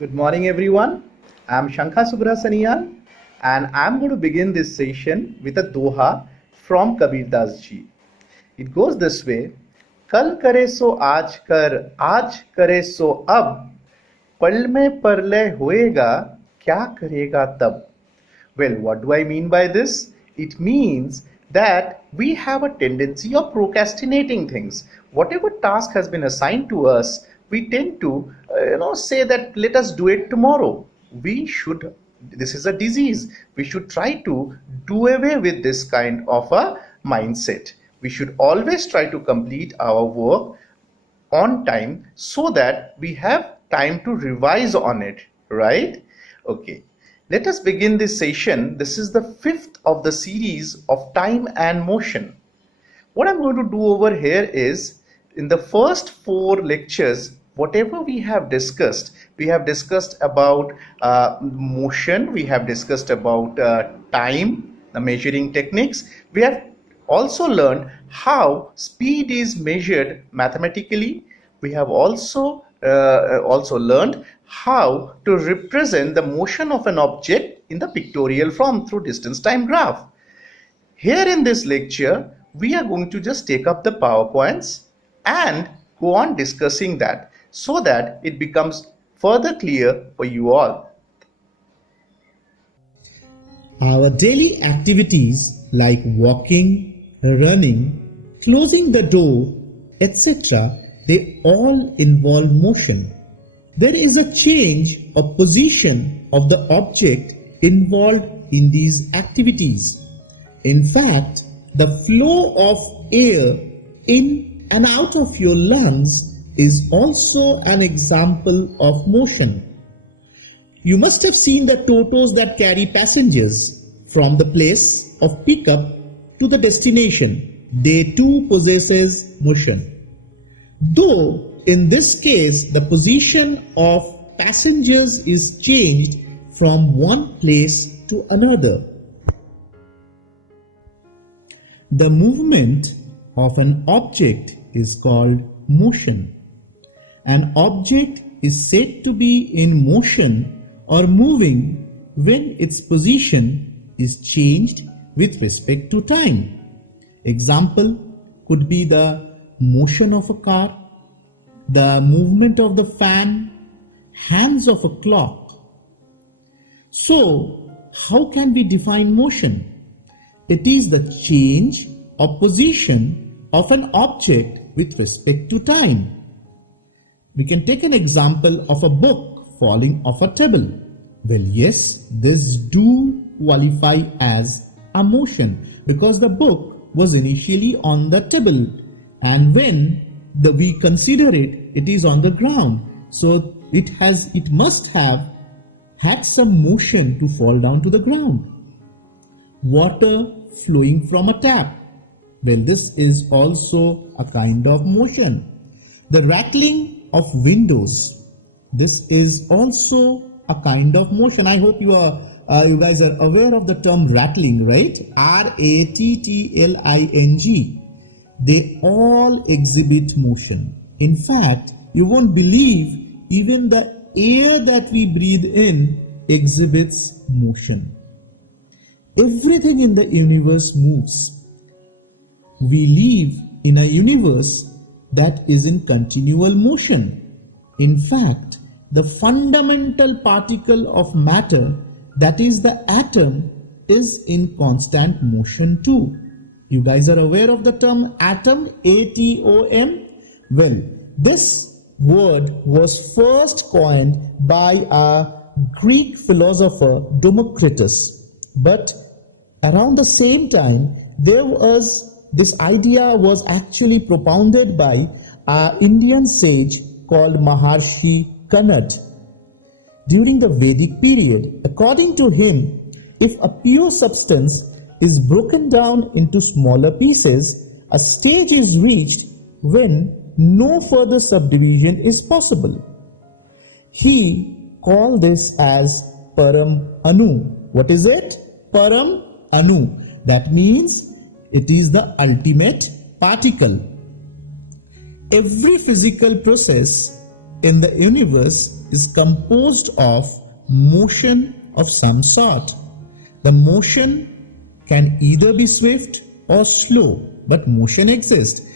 Good morning, everyone. I'm Shankha Subrahsanian, and I'm going to begin this session with a doha from Kabir Das ji. It goes this way: कल करे सो आज करे सो अब, पल में परलय होएगा, क्या करेगा तब? Well, what do I mean by this? It means that we have a tendency of procrastinating things. Whatever task has been assigned to us, we tend to, say that let us do it tomorrow. This is a disease. We should try to do away with this kind of a mindset. We should always try to complete our work on time so that we have time to revise on it, right? Okay. Let us begin this session. This is the fifth of the series of time and motion. What I'm going to do over here is, in the first four lectures, whatever we have discussed about motion, we have discussed about time, the measuring techniques. We have also learned how speed is measured mathematically. We have also learned how to represent the motion of an object in the pictorial form through distance time graph. Here in this lecture, we are going to just take up the PowerPoints and go on discussing that so that it becomes further clear for you all. Our daily activities like walking, running, closing the door, etc., they all involve motion. There is a change of position of the object involved in these activities. In fact, the flow of air in and out of your lungs is also an example of motion. You must have seen the totos that carry passengers from the place of pickup to the destination. They too possesses motion. Though in this case the position of passengers is changed from one place to another. The movement of an object is called motion. An object is said to be in motion or moving when its position is changed with respect to time. Example could be the motion of a car, the movement of the fan, hands of a clock. So, how can we define motion? It is the change of position of an object with respect to time. We can take an example of a book falling off a table. Well, yes, this do qualify as a motion because the book was initially on the table, and when we consider it, it is on the ground. So it must have had some motion to fall down to the ground. Water flowing from a tap. Well, this is also a kind of motion. The rattling of windows. This is also a kind of motion. I hope you guys are aware of the term rattling, right? R-A-T-T-L-I-N-G. They all exhibit motion. In fact, you won't believe even the air that we breathe in exhibits motion. Everything in the universe moves. We live in a universe that is in continual motion. In fact, the fundamental particle of matter, that is the atom, is in constant motion too. You guys are aware of the term atom, A-T-O-M? Well, this word was first coined by a Greek philosopher, Democritus. But around the same time, this idea was actually propounded by an Indian sage called Maharshi Kannad. During the Vedic period, according to him, if a pure substance is broken down into smaller pieces, a stage is reached when no further subdivision is possible. He called this as Param Anu. What is it? Param Anu. That means it is the ultimate particle. Every physical process in the universe is composed of motion of some sort. The motion can either be swift or slow, but motion exists,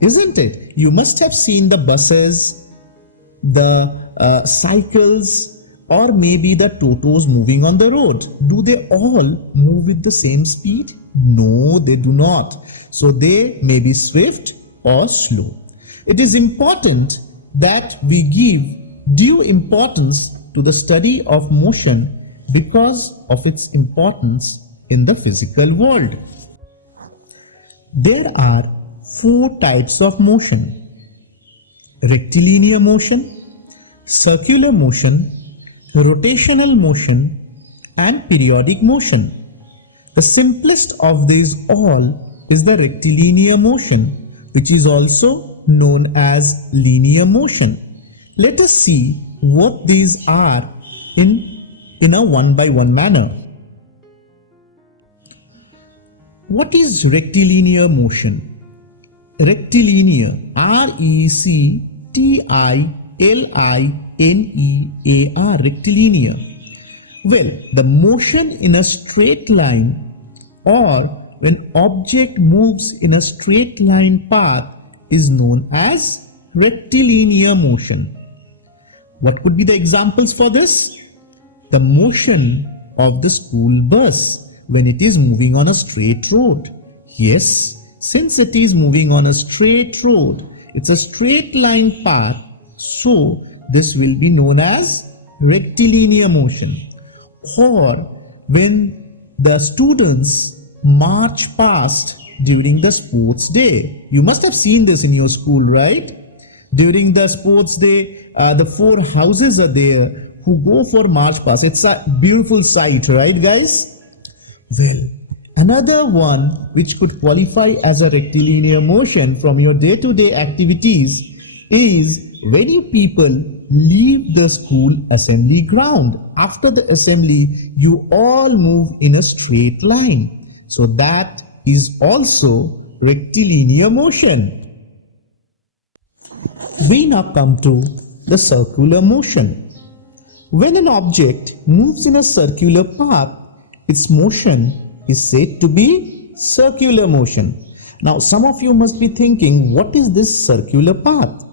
isn't it? You must have seen the buses, the cycles, or maybe the totos moving on the road. Do they all move with the same speed? No, they do not. So they may be swift or slow. It is important that we give due importance to the study of motion because of its importance in the physical world. There are 4 types of motion: rectilinear motion, circular motion, rotational motion, and periodic motion. The simplest of these all is the rectilinear motion, which is also known as linear motion. Let us see what these are in a one-by-one manner. What is rectilinear motion? Rectilinear, R-E-C-T-I-L-I-N-E-A-R, rectilinear. Well, the motion in a straight line, or when object moves in a straight line path, is known as rectilinear motion. What could be the examples for this? The motion of the school bus when it is moving on a straight road. Yes, since it is moving on a straight road, it's a straight line path, so this will be known as rectilinear motion. Or when the students march past during the sports day. You must have seen this in your school, right? During the sports day, the 4 houses are there who go for march past. It's a beautiful sight, right, guys? Well, another one which could qualify as a rectilinear motion from your day-to-day activities is when you people leave the school assembly ground. After the assembly, you all move in a straight line. So that is also rectilinear motion. We now come to the circular motion. When an object moves in a circular path, its motion is said to be circular motion. Now, some of you must be thinking, what is this circular path?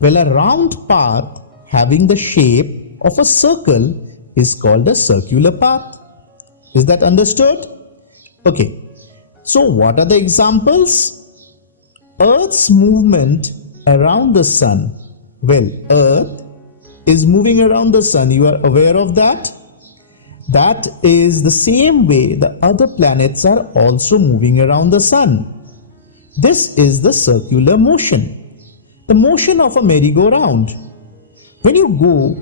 Well, a round path having the shape of a circle is called a circular path. Is that understood? Okay. So, what are the examples? Earth's movement around the sun. Well, Earth is moving around the sun. You are aware of that? That is the same way the other planets are also moving around the sun. This is the circular motion. The motion of a merry-go-round. When you go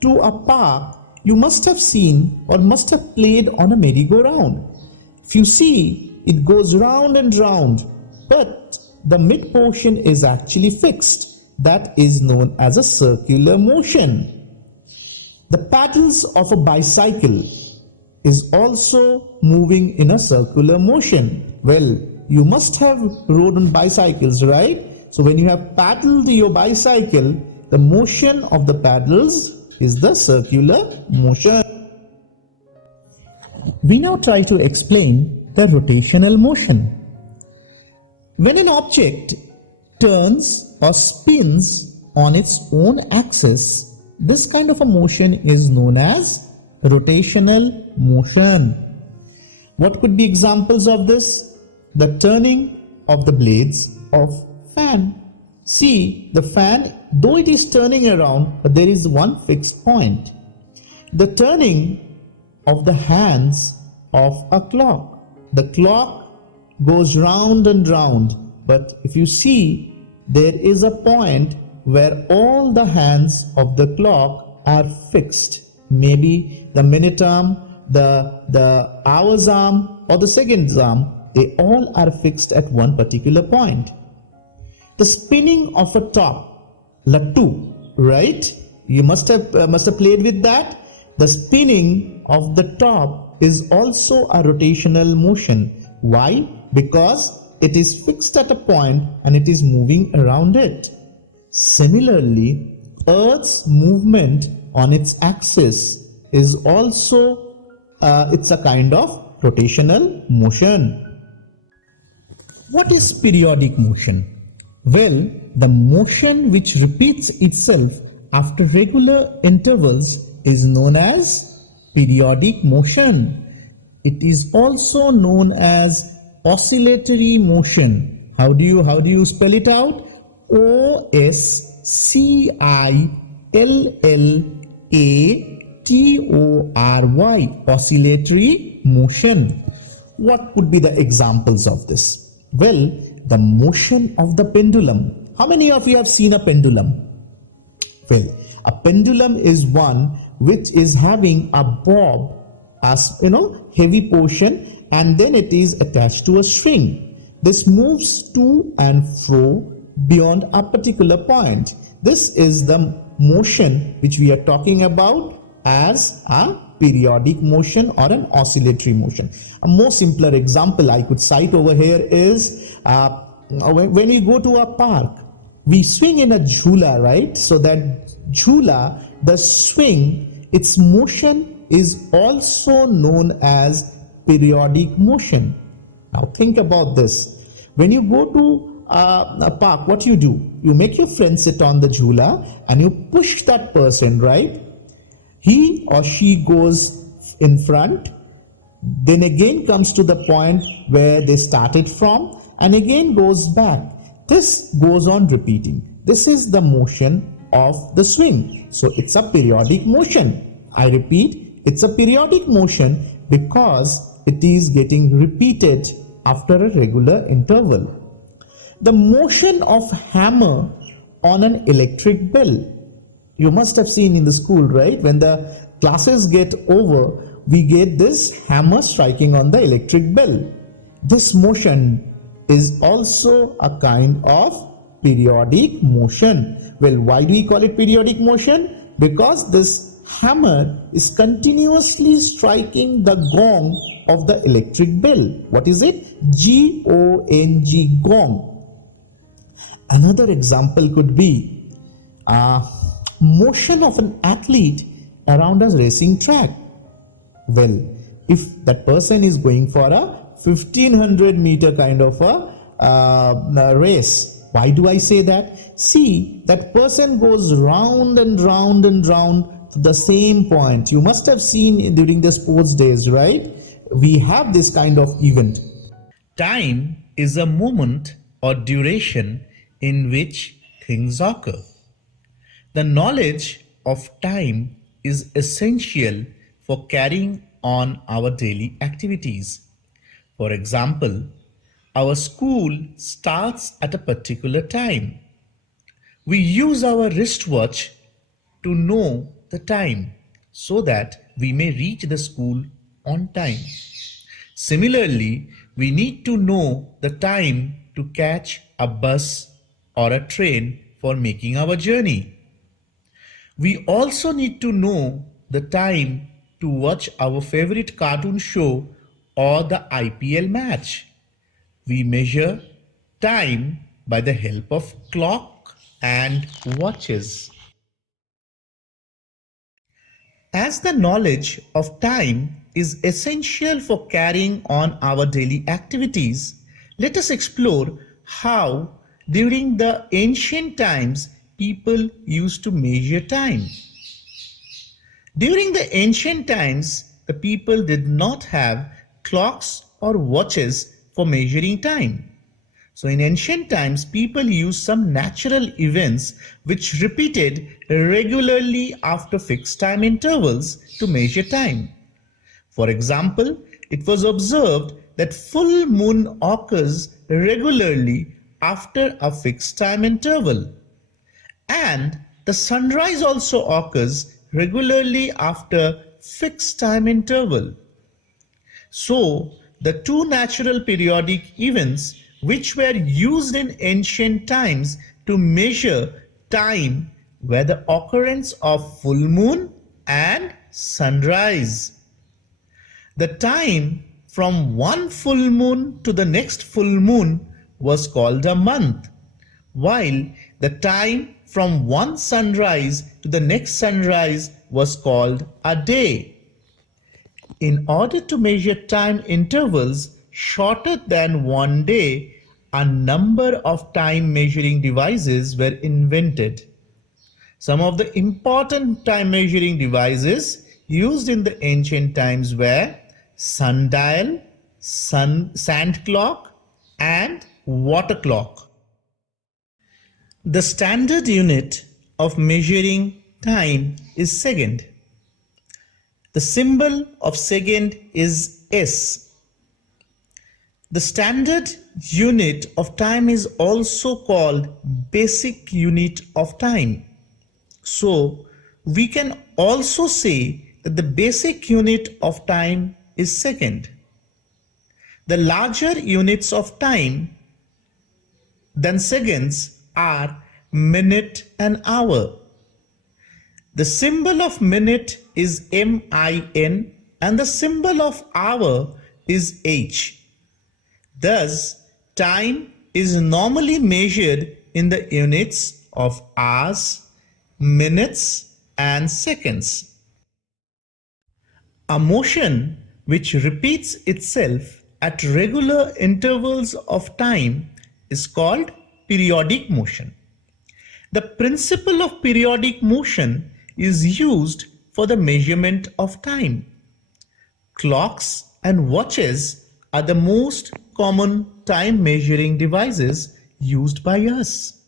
to a park, you must have seen or must have played on a merry-go-round. If you see, it goes round and round, but the mid portion is actually fixed. That is known as a circular motion. The paddles of a bicycle is also moving in a circular motion. Well, you must have rode on bicycles, right? So when you have paddled your bicycle, the motion of the paddles is the circular motion. We now try to explain the rotational motion. When an object turns or spins on its own axis, this kind of a motion is known as rotational motion. What could be examples of this? The turning of the blades of fan. See, the fan, though it is turning around, but there is one fixed point. The turning of the hands of a clock. The clock goes round and round, but if you see, there is a point where all the hands of the clock are fixed. Maybe the minute arm, the hours arm, or the seconds arm, they all are fixed at one particular point. The spinning of a top, lattu, right? You must have played with that. The spinning of the top is also a rotational motion. Why? Because it is fixed at a point and it is moving around it. Similarly, Earth's movement on its axis is also it's a kind of rotational motion. What is periodic motion? Well, the motion which repeats itself after regular intervals is known as periodic motion. It is also known as oscillatory motion. How do you spell it out? OSCILLATORY, oscillatory motion. What could be the examples of this? Well, the motion of the pendulum. How many of you have seen a pendulum? Well, a pendulum is one which is having a bob, as heavy portion, and then it is attached to a string. This moves to and fro beyond a particular point. This is the motion which we are talking about as a periodic motion or an oscillatory motion. A more simpler example I could cite over here is when we go to a park, we swing in a jhula, right? So that jhula, the swing, its motion is also known as periodic motion. Now think about this. When you go to a park, what you do? You make your friend sit on the jhula and you push that person, right? He or she goes in front, then again comes to the point where they started from and again goes back. This goes on repeating. This is the motion of the swing. So it's a periodic motion. I repeat, it's a periodic motion because it is getting repeated after a regular interval. The motion of hammer on an electric bell. You must have seen in the school, right? When the classes get over, we get this hammer striking on the electric bell. This motion is also a kind of periodic motion. Well, why do we call it periodic motion? Because this hammer is continuously striking the gong of the electric bell. What is it? G-O-N-G, gong. Another example could be motion of an athlete around a racing track. Well, if that person is going for a 1500 meter kind of a race, why do I say that? See, that person goes round and round and round to the same point. You must have seen during the sports days, right? We have this kind of event. Time is a moment or duration in which things occur. The knowledge of time is essential for carrying on our daily activities. For example, our school starts at a particular time. We use our wristwatch to know the time so that we may reach the school on time. Similarly, we need to know the time to catch a bus or a train for making our journey. We also need to know the time to watch our favorite cartoon show or the IPL match. We measure time by the help of clock and watches. As the knowledge of time is essential for carrying on our daily activities, let us explore how during the ancient times people used to measure time. During the ancient times, the people did not have clocks or watches for measuring time. So in ancient times, people used some natural events which repeated regularly after fixed time intervals to measure time. For example, it was observed that full moon occurs regularly after a fixed time interval, and the sunrise also occurs regularly after fixed time interval. So the two natural periodic events which were used in ancient times to measure time were the occurrence of full moon and sunrise. The time from one full moon to the next full moon was called a month, while the time from one sunrise to the next sunrise was called a day. In order to measure time intervals shorter than one day, a number of time measuring devices were invented. Some of the important time measuring devices used in the ancient times were sundial, sand clock, and water clock. The standard unit of measuring time is second. The symbol of second is S. The standard unit of time is also called basic unit of time. So we can also say that the basic unit of time is second. The larger units of time than seconds are minute and hour. The symbol of minute is MIN and the symbol of hour is H. Thus, time is normally measured in the units of hours, minutes, and seconds. A motion which repeats itself at regular intervals of time is called periodic motion. The principle of periodic motion is used for the measurement of time. Clocks and watches are the most common time measuring devices used by us.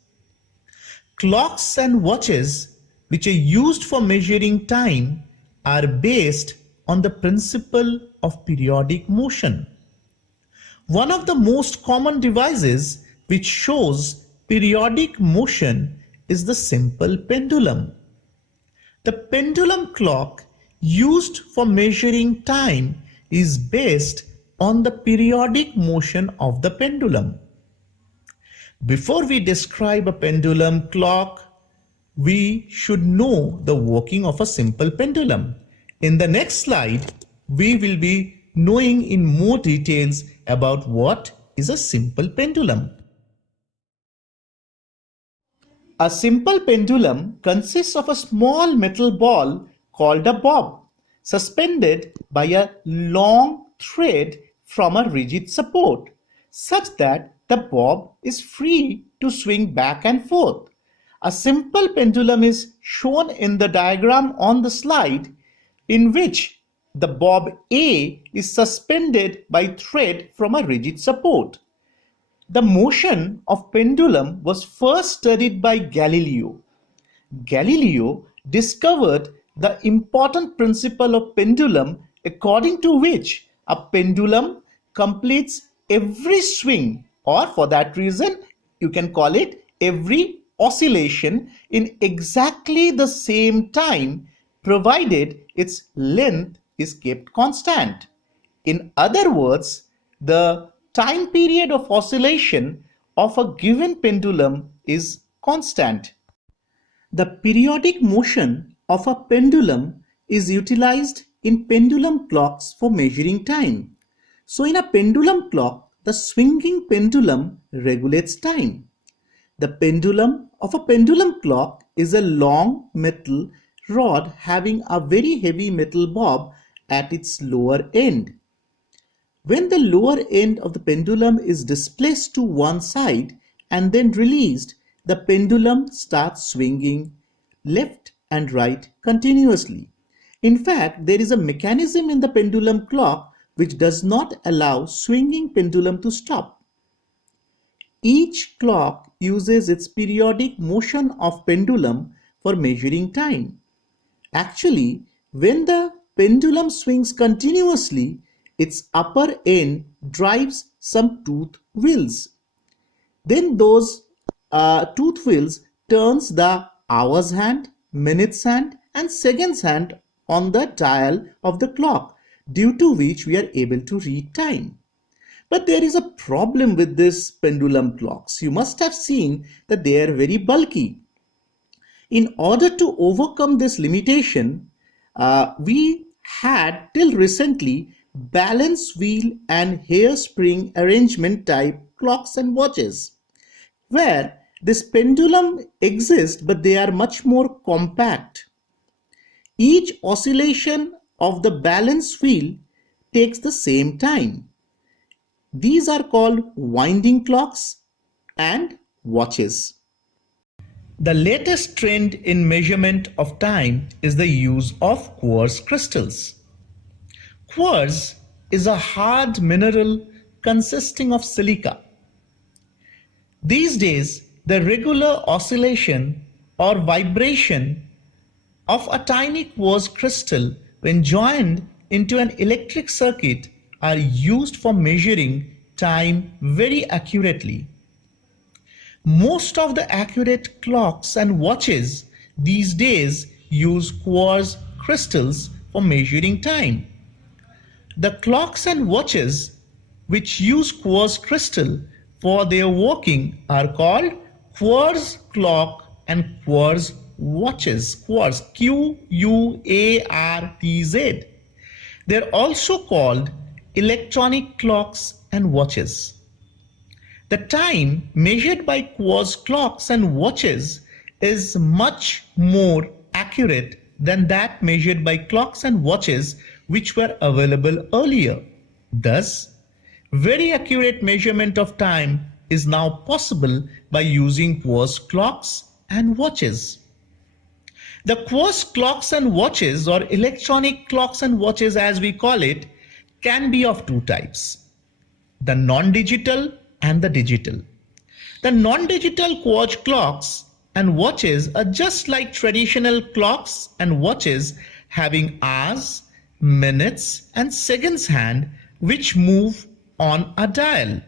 Clocks and watches which are used for measuring time are based on the principle of periodic motion. One of the most common devices which shows periodic motion is the simple pendulum. The pendulum clock used for measuring time is based on the periodic motion of the pendulum. Before we describe a pendulum clock, we should know the working of a simple pendulum. In the next slide, we will be knowing in more details about what is a simple pendulum. A simple pendulum consists of a small metal ball called a bob, suspended by a long thread from a rigid support, such that the bob is free to swing back and forth. A simple pendulum is shown in the diagram on the slide, in which the bob A is suspended by thread from a rigid support. The motion of pendulum was first studied by Galileo. Galileo discovered the important principle of pendulum, according to which a pendulum completes every swing, or for that reason you can call it every oscillation, in exactly the same time, provided its length is kept constant. In other words, the time period of oscillation of a given pendulum is constant. The periodic motion of a pendulum is utilized in pendulum clocks for measuring time. So in a pendulum clock, the swinging pendulum regulates time. The pendulum of a pendulum clock is a long metal rod having a very heavy metal bob at its lower end. When the lower end of the pendulum is displaced to one side and then released, the pendulum starts swinging left and right continuously. In fact, there is a mechanism in the pendulum clock which does not allow swinging pendulum to stop. Each clock uses its periodic motion of pendulum for measuring time. Actually, when the pendulum swings continuously, its upper end drives some tooth wheels. Then those tooth wheels turns the hours hand, minutes hand, and seconds hand on the dial of the clock, due to which we are able to read time. But there is a problem with these pendulum clocks. You must have seen that they are very bulky. In order to overcome this limitation, we had till recently balance wheel and hairspring arrangement type clocks and watches, where This pendulum exists, but they are much more compact. Each oscillation of the balance wheel takes the same time. These are called winding clocks and watches. The latest trend in measurement of time is the use of quartz crystals. Quartz is a hard mineral consisting of silica. These days, the regular oscillation or vibration of a tiny quartz crystal when joined into an electric circuit are used for measuring time very accurately. Most of the accurate clocks and watches these days use quartz crystals for measuring time. The clocks and watches which use quartz crystal for their working are called quartz clock and quartz watches. Quartz, Q-U-A-R-T-Z. They're also called electronic clocks and watches. The time measured by quartz clocks and watches is much more accurate than that measured by clocks and watches which were available earlier. Thus, very accurate measurement of time is now possible by using quartz clocks and watches. The quartz clocks and watches, or electronic clocks and watches as we call it, can be of two types: the non-digital and the digital. The non-digital quartz clocks and watches are just like traditional clocks and watches, having hours, minutes and seconds hand which move on a dial.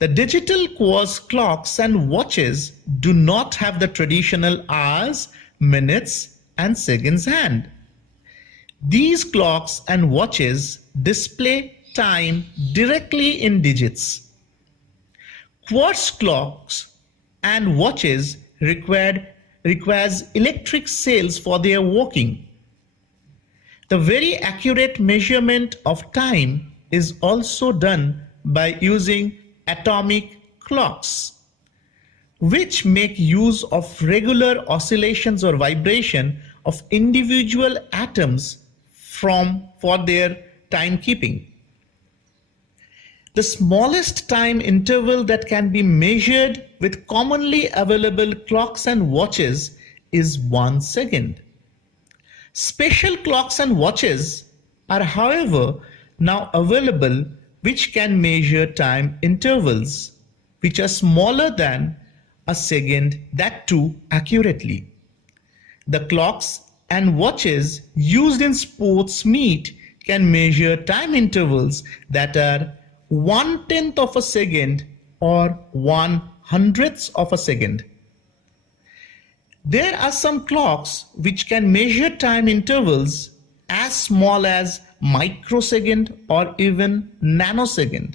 The digital quartz clocks and watches do not have the traditional hours, minutes and seconds hand. These clocks and watches display time directly in digits. Quartz clocks and watches requires electric cells for their working. The very accurate measurement of time is also done by using atomic clocks, which make use of regular oscillations or vibration of individual atoms for their timekeeping. The smallest time interval that can be measured with commonly available clocks and watches is 1 second. Special clocks and watches are, however, now available which can measure time intervals which are smaller than a second, that too accurately. The clocks and watches used in sports meet can measure time intervals that are 1/10 of a second or 1/100th of a second. There are some clocks which can measure time intervals as small as microsecond or even nanosecond.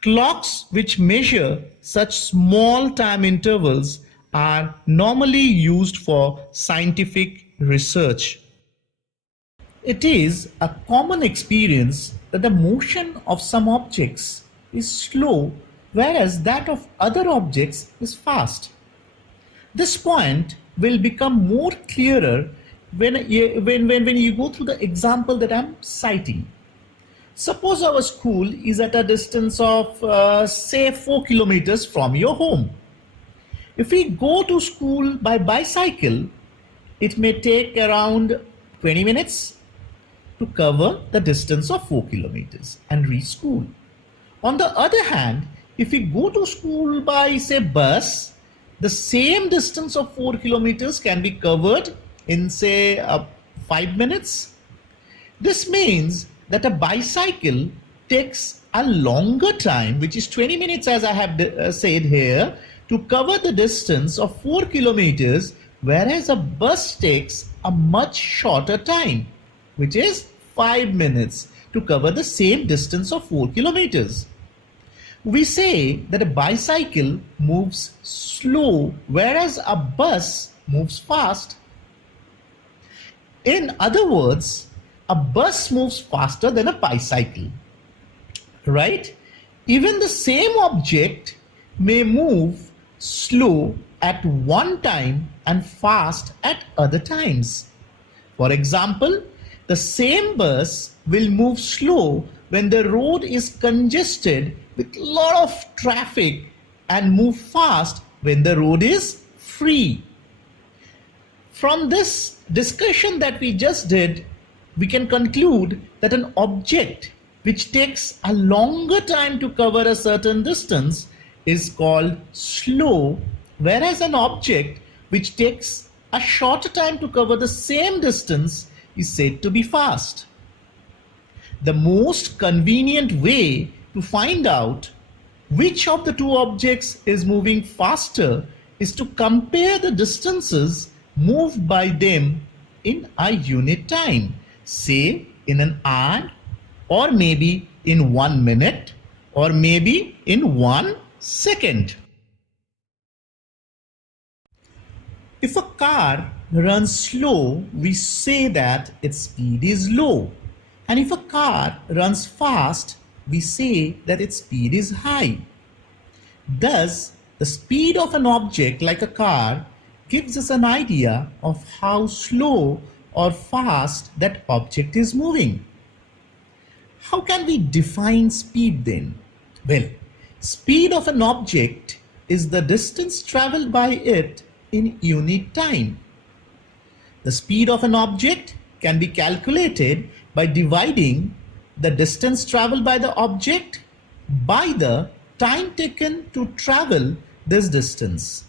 Clocks which measure such small time intervals are normally used for scientific research. It is a common experience that the motion of some objects is slow, whereas that of other objects is fast. This point will become more clearer when you go through the example that I'm citing. Suppose our school is at a distance of say 4 kilometers from your home. If we go to school by bicycle, it may take around 20 minutes to cover the distance of 4 kilometers and reach school. On the other hand, if we go to school by say bus, the same distance of 4 kilometers can be covered in say 5 minutes. This means that a bicycle takes a longer time, which is 20 minutes as I have said here, to cover the distance of 4 kilometers, whereas a bus takes a much shorter time, which is 5 minutes to cover the same distance of 4 kilometers. We say that a bicycle moves slow, whereas a bus moves fast. In other words, a bus moves faster than a bicycle, right? Even the same object may move slow at one time and fast at other times. For example, the same bus will move slow when the road is congested with a lot of traffic and move fast when the road is free. From this discussion that we just did, we can conclude that an object which takes a longer time to cover a certain distance is called slow, whereas an object which takes a shorter time to cover the same distance is said to be fast. The most convenient way to find out which of the two objects is moving faster is to compare the distances moved by them in a unit time, say in an hour, or maybe in 1 minute, or maybe in 1 second. If a car runs slow, we say that its speed is low. And if a car runs fast, we say that its speed is high. Thus, the speed of an object like a car gives us an idea of how slow or fast that object is moving. How can we define speed then? Well, speed of an object is the distance traveled by it in unit time. The speed of an object can be calculated by dividing the distance traveled by the object by the time taken to travel this distance.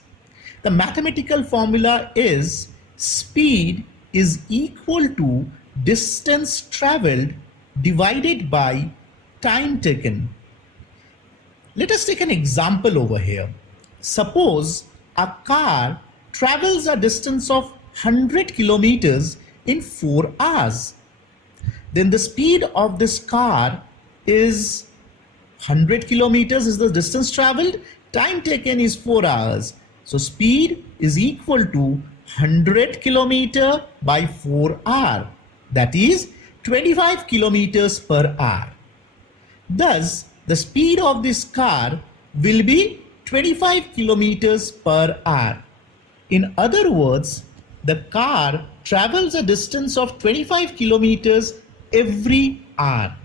The mathematical formula is speed is equal to distance traveled divided by time taken. Let us take an example over here. Suppose a car travels a distance of 100 kilometers in 4 hours. Then the speed of this car is 100 kilometers is the distance traveled, time taken is 4 hours. So speed is equal to 100 kilometer by 4 hour, that is 25 kilometers per hour. Thus, the speed of this car will be 25 kilometers per hour. In other words, the car travels a distance of 25 kilometers every hour.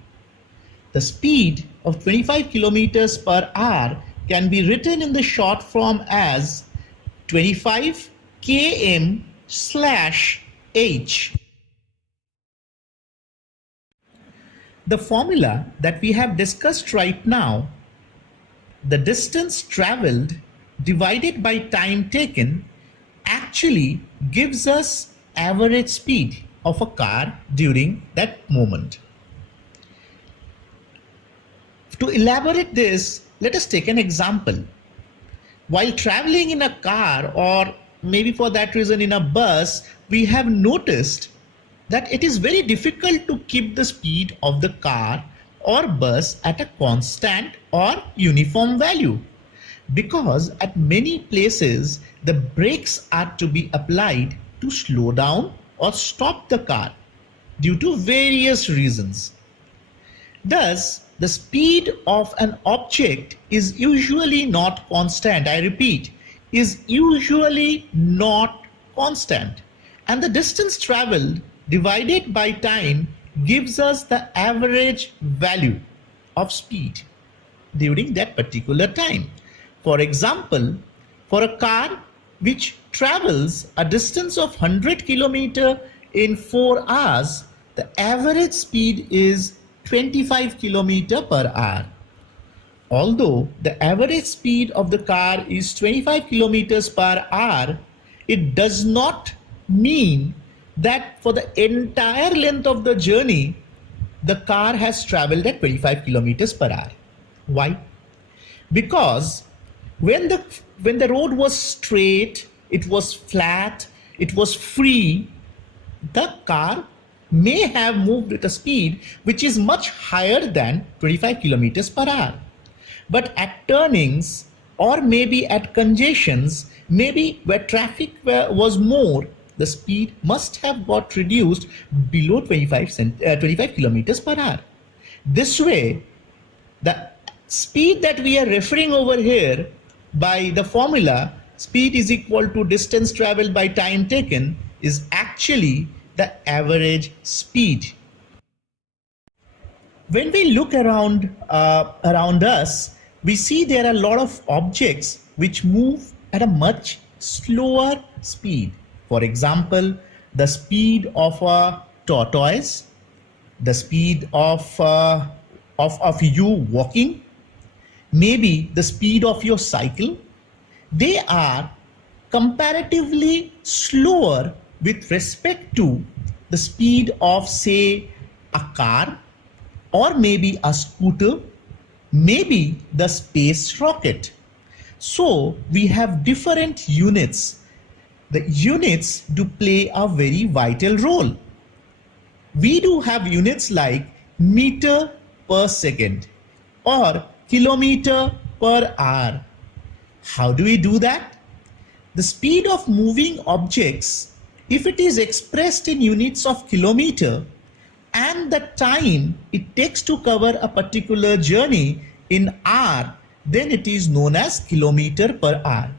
The speed of 25 kilometers per hour can be written in the short form as 25 km/h. The formula that we have discussed right now, the distance traveled divided by time taken, actually gives us average speed of a car during that moment. To elaborate this, let us take an example. While traveling in a car, or maybe for that reason in a bus, we have noticed that it is very difficult to keep the speed of the car or bus at a constant or uniform value, because at many places the brakes are to be applied to slow down or stop the car due to various reasons. Thus, the speed of an object is usually not constant. I repeat, is usually not constant. And the distance traveled divided by time gives us the average value of speed during that particular time. For example, for a car which travels a distance of 100 kilometers in 4 hours, the average speed is 25 kilometers per hour. Although the average speed of the car is 25 kilometers per hour, it does not mean that for the entire length of the journey, the car has traveled at 25 kilometers per hour. Why? Because when the road was straight, it was flat, it was free, the car may have moved at a speed which is much higher than 25 kilometers per hour. But at turnings, or maybe at congestions, maybe where traffic was more, the speed must have got reduced below 25 kilometers per hour. This way, the speed that we are referring over here by the formula speed is equal to distance traveled by time taken is actually the average speed. When we look around us, we see there are a lot of objects which move at a much slower speed. For example, the speed of a tortoise, the speed of you walking, maybe the speed of your cycle. They are comparatively slower with respect to the speed of, say, a car, or maybe a scooter, maybe the space rocket. So we have different units. The units do play a very vital role. We do have units like meter per second or kilometer per hour. How do we do that? The speed of moving objects, if it is expressed in units of kilometer, and the time it takes to cover a particular journey in hour, then it is known as kilometer per hour.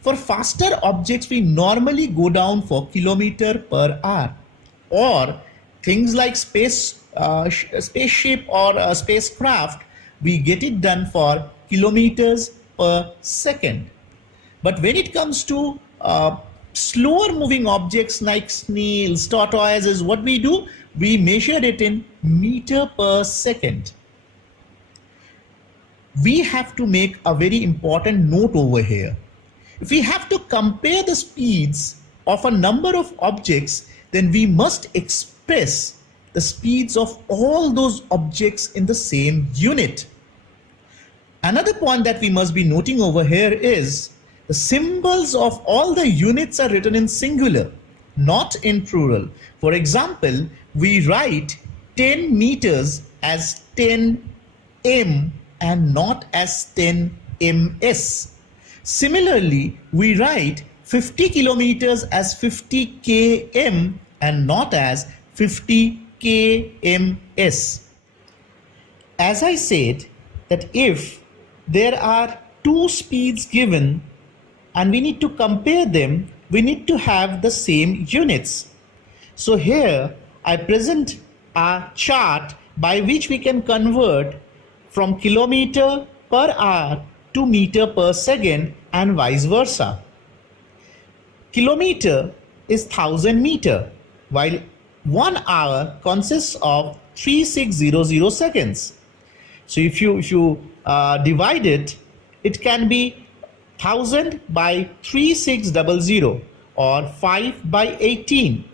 For faster objects, we normally go down for kilometer per hour. Or things like spaceship or a spacecraft, we get it done for kilometers per second. But when it comes to slower moving objects like snails, tortoises, what we do? We measure it in meter per second. We have to make a very important note over here. If we have to compare the speeds of a number of objects, then we must express the speeds of all those objects in the same unit. Another point that we must be noting over here is the symbols of all the units are written in singular, not in plural. For example, we write 10 meters as 10 m and not as 10 ms. Similarly, we write 50 kilometers as 50 km and not as 50 kms. As I said, that if there are two speeds given and we need to compare them, we need to have the same units. So here I present a chart by which we can convert from kilometer per hour to meter per second and vice versa. Kilometer is 1000 meter, while 1 hour consists of 3600 seconds. So if you divide it, it can be 1000 by 3600 or 5 by 18.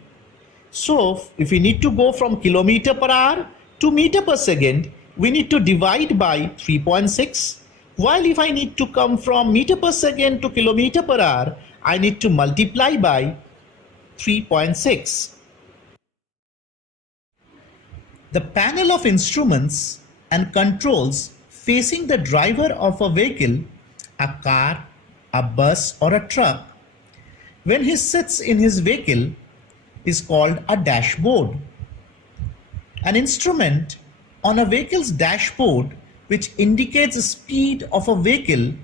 So if we need to go from kilometer per hour to meter per second, we need to divide by 3.6. While if I need to come from meter per second to kilometer per hour, I need to multiply by 3.6. The panel of instruments and controls facing the driver of a vehicle, a car, a bus or a truck, when he sits in his vehicle, is called a dashboard. An instrument on a vehicle's dashboard which indicates the speed of a vehicle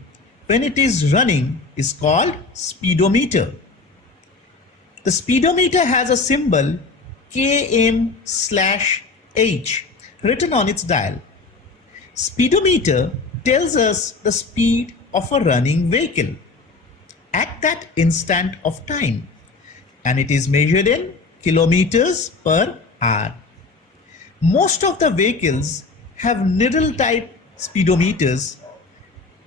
when it is running is called speedometer. The speedometer has a symbol km/h written on its dial. Speedometer tells us the speed of a running vehicle at that instant of time, and it is measured in kilometers per hour. Most of the vehicles have needle type speedometers,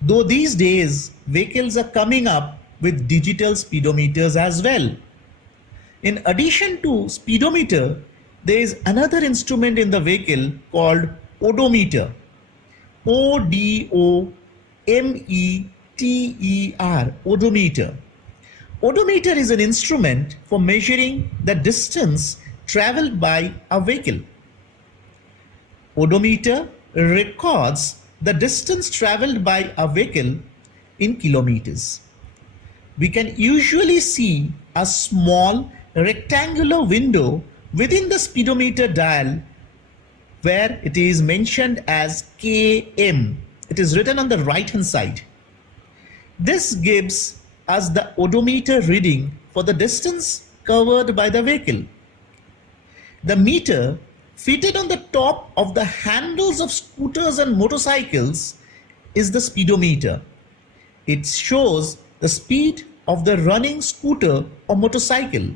though these days vehicles are coming up with digital speedometers as well. In addition to speedometer, there is another instrument in the vehicle called odometer. O-D-O-M-E-T-E-R, odometer. Odometer is an instrument for measuring the distance traveled by a vehicle. Odometer records the distance traveled by a vehicle in kilometers. We can usually see a small rectangular window within the speedometer dial where it is mentioned as km. It is written on the right hand side. This gives us the odometer reading for the distance covered by the vehicle. The meter fitted on the top of the handles of scooters and motorcycles is the speedometer. It shows the speed of the running scooter or motorcycle.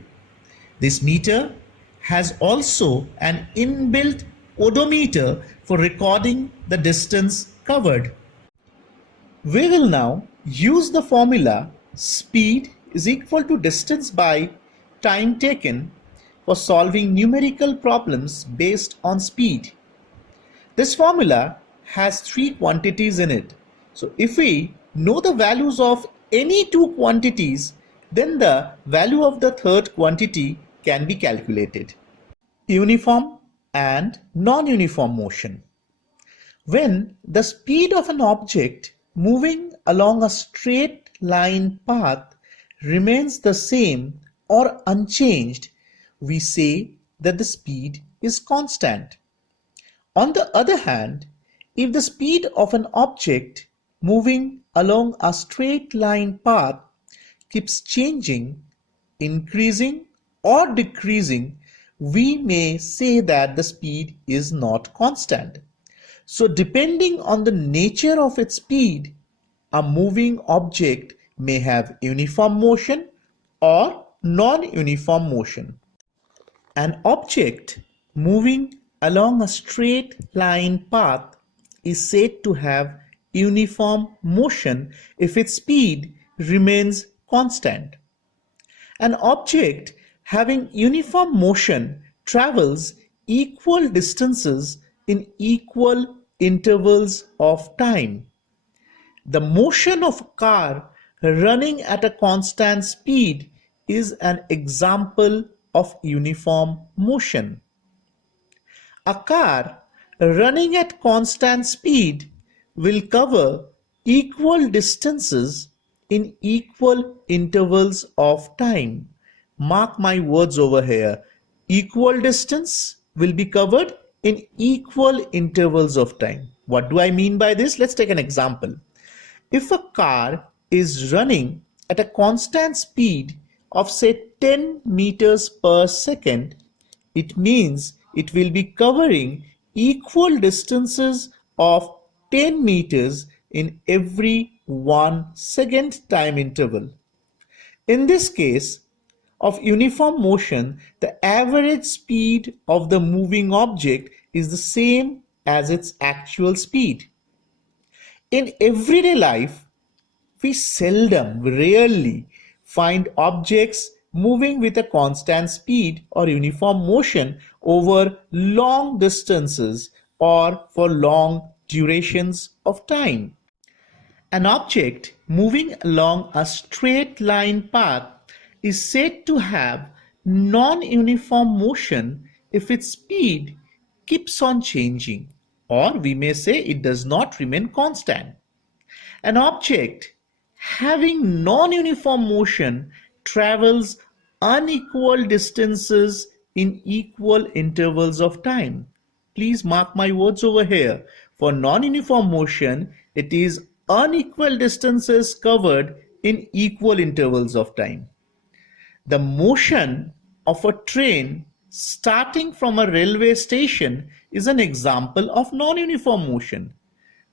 This meter has also an inbuilt odometer for recording the distance covered. We will now use the formula speed is equal to distance by time taken for solving numerical problems based on speed. This formula has three quantities in it. So if we know the values of any two quantities, then the value of the third quantity can be calculated. Uniform and non-uniform motion. When the speed of an object moving along a straight line path remains the same or unchanged, we say that the speed is constant. On the other hand, if the speed of an object moving along a straight line path keeps changing, increasing or decreasing, we may say that the speed is not constant. So depending on the nature of its speed, a moving object may have uniform motion or non-uniform motion. An object moving along a straight line path is said to have uniform motion if its speed remains constant. An object having uniform motion travels equal distances in equal intervals of time. The motion of a car running at a constant speed is an example of uniform motion. A car running at constant speed will cover equal distances in equal intervals of time. Mark my words over here. Equal distance will be covered in equal intervals of time. What do I mean by this? Let's take an example. If a car is running at a constant speed of say 10 meters per second, it means it will be covering equal distances of 10 meters in every 1 second time interval. In this case of uniform motion, the average speed of the moving object is the same as its actual speed. In everyday life, we rarely find objects moving with a constant speed or uniform motion over long distances or for long durations of time. An object moving along a straight line path is said to have non-uniform motion if its speed keeps on changing, or we may say it does not remain constant. An object having non-uniform motion travels unequal distances in equal intervals of time. Please mark my words over here. For non-uniform motion, it is unequal distances covered in equal intervals of time. The motion of a train starting from a railway station is an example of non-uniform motion.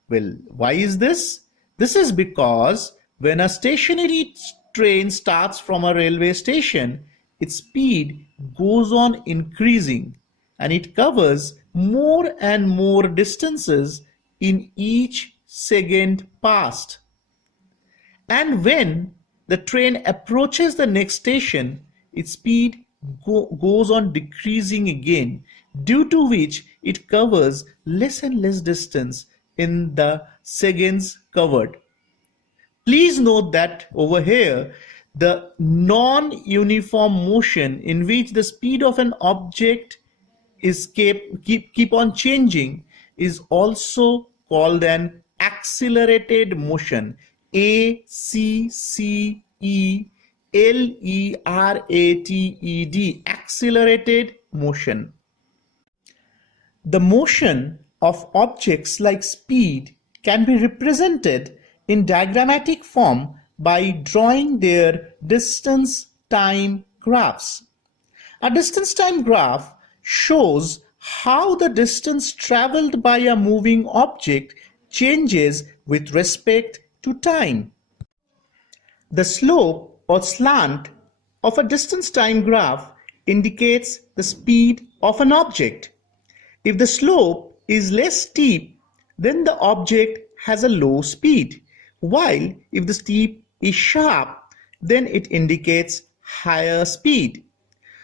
Well, why is this? This is because when a stationary train starts from a railway station, its speed goes on increasing and it covers more and more distances in each second passed. And when the train approaches the next station, its speed goes on decreasing again, due to which it covers less and less distance in the seconds covered. Please note that over here, the non-uniform motion in which the speed of an object is keep on changing is also called an accelerated motion. ACCELERATED, accelerated motion. The motion of objects like speed can be represented in diagrammatic form by drawing their distance time graphs. A distance time graph shows how the distance traveled by a moving object changes with respect to time. The slope or slant of a distance time graph indicates the speed of an object. If the slope is less steep, then the object has a low speed, while if the steep is sharp, then it indicates higher speed.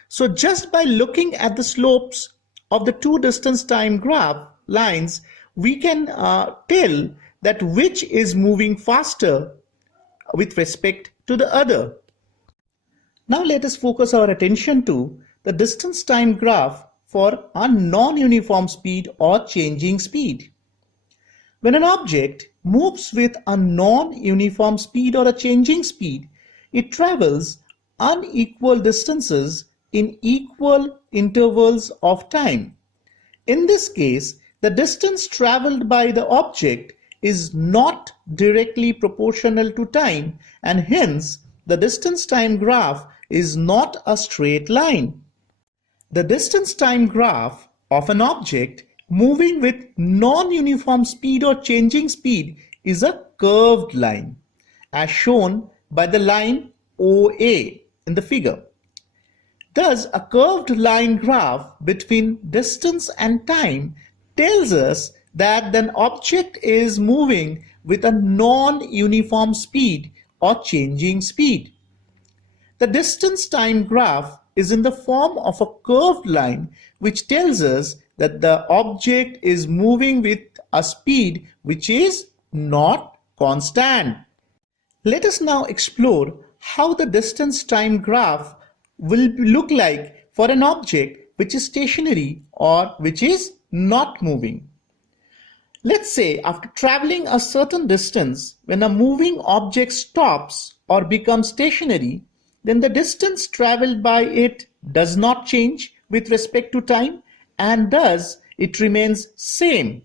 So just by looking at the slopes of the two distance time graph lines, we can tell that which is moving faster with respect to the other. Now let us focus our attention to the distance time graph for a non-uniform speed or changing speed. When an object moves with a non-uniform speed or a changing speed, it travels unequal distances in equal intervals of time. In this case, the distance traveled by the object is not directly proportional to time, and hence the distance time graph is not a straight line. The distance time graph of an object moving with non-uniform speed or changing speed is a curved line, as shown by the line OA in the figure. Thus, a curved line graph between distance and time tells us that an object is moving with a non-uniform speed or changing speed. The distance time graph is in the form of a curved line, which tells us that the object is moving with a speed which is not constant. Let us now explore how the distance time graph will look like for an object which is stationary or which is not moving. Let's say after traveling a certain distance, when a moving object stops or becomes stationary, then the distance traveled by it does not change with respect to time, and thus it remains same.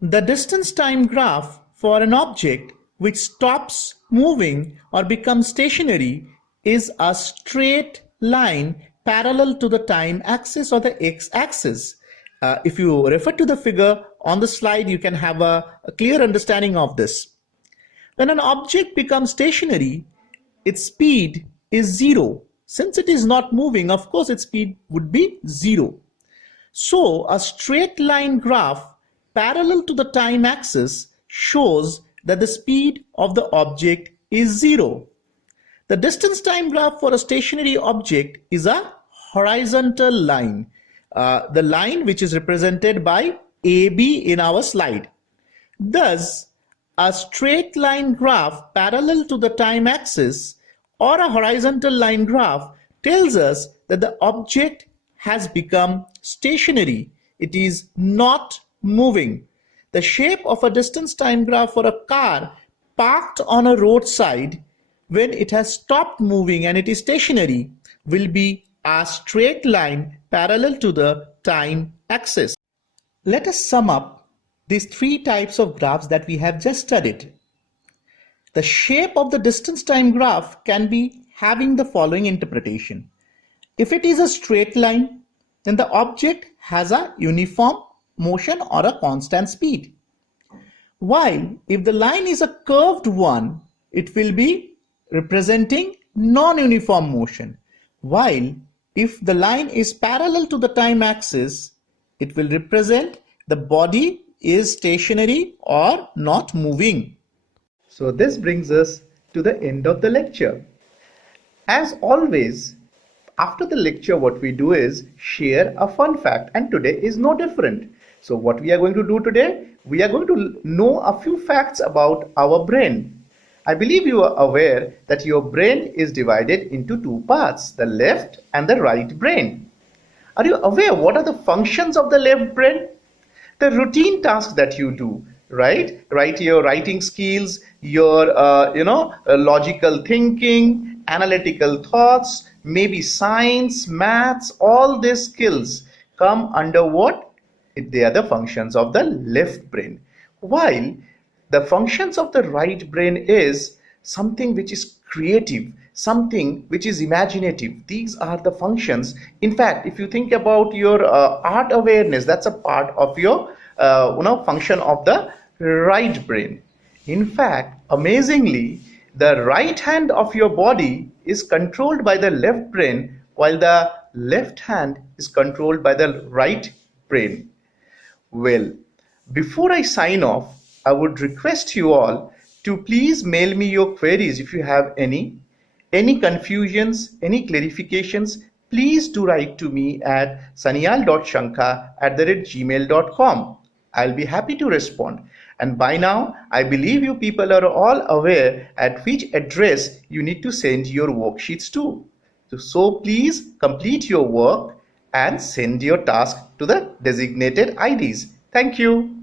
The distance time graph for an object which stops moving or becomes stationary is a straight line parallel to the time axis or the x-axis. If you refer to the figure on the slide, you can have a clear understanding of this. When an object becomes stationary, its speed is zero. Since it is not moving, of course its speed would be zero. So a straight line graph parallel to the time axis shows that the speed of the object is zero. The distance time graph for a stationary object is a horizontal line, the line which is represented by AB in our slide. Thus, a straight line graph parallel to the time axis or a horizontal line graph tells us that the object has become stationary. It is not moving. The shape of a distance time graph for a car parked on a roadside when it has stopped moving and it is stationary will be a straight line parallel to the time axis. Let us sum up these three types of graphs that we have just studied. The shape of the distance time graph can be having the following interpretation. If it is a straight line, then the object has a uniform motion or a constant speed. While if the line is a curved one, it will be representing non-uniform motion. While if the line is parallel to the time axis, it will represent the body is stationary or not moving. So this brings us to the end of the lecture. As always, after the lecture, what we do is share a fun fact, and today is no different. So what we are going to do today, we are going to know a few facts about our brain. I believe you are aware that your brain is divided into two parts, the left and the right brain. Are you aware what are the functions of the left brain? The routine tasks that you do, right? Your writing skills, your logical thinking, analytical thoughts, maybe science, maths, all these skills come under what? They are the functions of the left brain. While The functions of the right brain is something which is creative, something which is imaginative. These are the functions. In fact, if you think about your art awareness, that's a part of your function of the right brain. In fact, amazingly, the right hand of your body is controlled by the left brain, while the left hand is controlled by the right brain. Well, before I sign off, I would request you all to please mail me your queries if you have any confusions, any clarifications. Please do write to me at sanyal.shankha@gmail.com. I'll be happy to respond. And by now, I believe you people are all aware at which address you need to send your worksheets to. So please complete your work and send your task to the designated IDs. Thank you.